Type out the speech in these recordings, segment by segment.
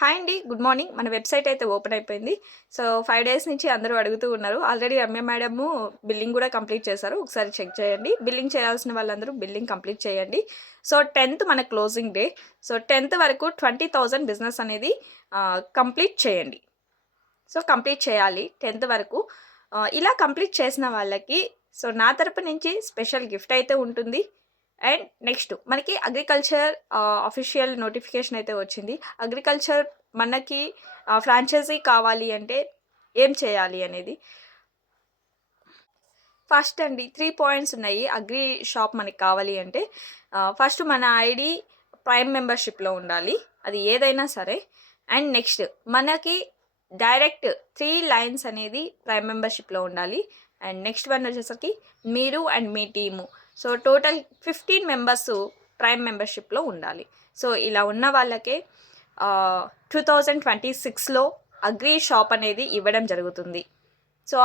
Hi అండి, good morning. మన website అయితే ఓపెన్ అయిపోయింది. సో 5 డేస్ నుంచి అందరూ అడుగుతూ ఉన్నారు. ఆల్రెడీ రమ్య మేడము బిల్లింగ్ కూడా కంప్లీట్ చేశారు. ఒకసారి చెక్ చేయండి. బిల్లింగ్ చేయాల్సిన వాళ్ళందరూ బిల్లింగ్ కంప్లీట్ చేయండి. సో 10th మన క్లోజింగ్ డే. సో 10th వరకు 20,000 బిజినెస్ అనేది కంప్లీట్ చేయండి. సో కంప్లీట్ చేయాలి 10th వరకు. ఇలా కంప్లీట్ చేసిన వాళ్ళకి సో నా తరపు నుంచి స్పెషల్ గిఫ్ట్ అయితే ఉంటుంది. అండ్ నెక్స్ట్ మనకి అగ్రికల్చర్ అఫీషియల్ నోటిఫికేషన్ అయితే వచ్చింది. అగ్రికల్చర్ మనకి ఫ్రాంచైజీ కావాలి అంటే ఏం చేయాలి అనేది. ఫస్ట్ అండి 3 పాయింట్స్ ఉన్నాయి అగ్రి షాప్ మనకి కావాలి అంటే. ఫస్ట్ మన ఐడి ప్రైమ్ మెంబర్షిప్లో ఉండాలి, అది ఏదైనా సరే. అండ్ నెక్స్ట్ మనకి డైరెక్ట్ 3 లైన్స్ అనేది ప్రైమ్ మెంబర్షిప్లో ఉండాలి. అండ్ నెక్స్ట్ వన్ వచ్చేసరికి మీరు అండ్ మీ team. So total 15 members prime మెంబర్షిప్లో ఉండాలి. సో ఇలా ఉన్న వాళ్ళకే 2026లో అగ్రి షాప్ అనేది ఇవ్వడం జరుగుతుంది. సో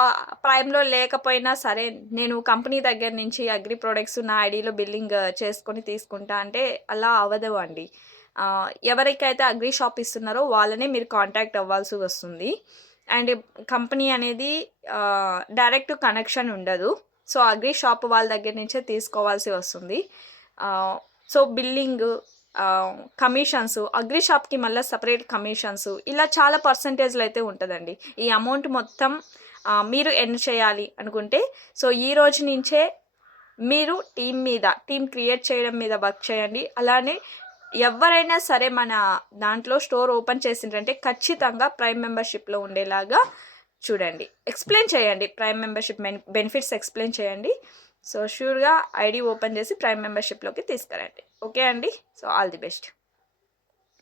ప్రైమ్లో లేకపోయినా సరే నేను కంపెనీ దగ్గర నుంచి అగ్రి ప్రోడక్ట్స్ నా ఐడిలో బిల్లింగ్ చేసుకొని తీసుకుంటా అంటే అలా అవ్వదు అండి. ఎవరికైతే అగ్రి షాప్ ఇస్తున్నారో వాళ్ళనే మీరు కాంటాక్ట్ అవ్వాల్సి వస్తుంది. అండ్ కంపెనీ అనేది డైరెక్ట్ కనెక్షన్ ఉండదు. సో అగ్రి షాప్ వాళ్ళ దగ్గర నుంచే తీసుకోవాల్సి వస్తుంది. సో బిల్లింగ్, కమిషన్స్, అగ్రి షాప్కి మళ్ళీ సపరేట్ కమిషన్స్, ఇలా చాలా పర్సంటేజ్లు అయితే ఉంటుందండి. ఈ అమౌంట్ మొత్తం మీరు ఎర్న్ చేయాలి అనుకుంటే సో ఈ రోజు నుంచే మీరు టీమ్ క్రియేట్ చేయడం మీద వర్క్ చేయండి. అలానే ఎవరైనా సరే మన దాంట్లో స్టోర్ ఓపెన్ చేసిందంటే ఖచ్చితంగా ప్రైమ్ మెంబర్షిప్లో ఉండేలాగా చూడండి. ఎక్స్ప్లెయిన్ చేయండి, ప్రైమ్ మెంబర్షిప్ బెనిఫిట్స్ ఎక్స్ప్లెయిన్ చేయండి. సో ష్యూర్గా ఐడి ఓపెన్ చేసి ప్రైమ్ మెంబర్షిప్లోకి తీసుకురండి. ఓకే అండి, సో ఆల్ ది బెస్ట్.